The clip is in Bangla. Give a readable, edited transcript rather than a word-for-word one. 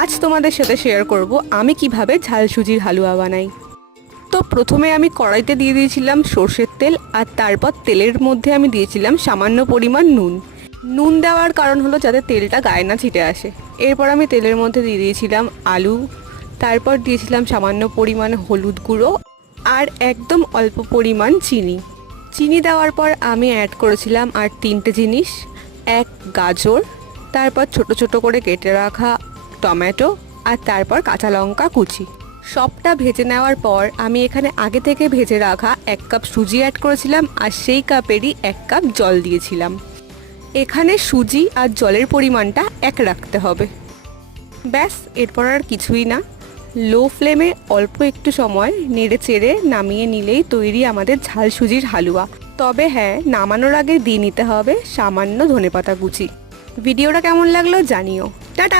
আজ তোমাদের সাথে শেয়ার করব আমি কিভাবে ঝাল সুজির হালুয়া বানাই। তো প্রথমে আমি কড়াইতে দিয়ে দিয়েছিলাম সর্ষের তেল, আর তারপর তেলের মধ্যে আমি দিয়েছিলাম সামান্য পরিমাণ নুন। নুন দেওয়ার কারণ হলো যাতে তেলটা গায়ে না ছিটে আসে। এরপর আমি তেলের মধ্যে দিয়ে দিয়েছিলাম আলু, তারপর দিয়েছিলাম সামান্য পরিমাণ হলুদ গুঁড়ো আর একদম অল্প পরিমাণ চিনি। চিনি দেওয়ার পর আমি অ্যাড করেছিলাম আর তিনটে জিনিস, এক গাজর, তারপর ছোট ছোট করে কেটে রাখা টমেটো, আর তারপর কাঁচা লঙ্কা কুচি। সবটা ভেজে নেওয়ার পর আমি এখানে আগে থেকে ভেজে রাখা 1 কাপ সুজি অ্যাড করেছিলাম, আর সেই কাপেরই 1 কাপ জল দিয়েছিলাম। এখানে সুজি আর জলের পরিমাণটা এক রাখতে হবে। ব্যাস, এরপর আর কিছুই না। লো ফ্লেমে অল্প একটু সময় নেড়ে চেড়ে নামিয়ে নিলেই তৈরি আমাদের ঝাল সুজির হালুয়া। তবে হ্যাঁ, নামানোর আগে দিয়ে নিতে হবে সামান্য ধনেপাতা কুচি। ভিডিওটা কেমন লাগলো জানিও।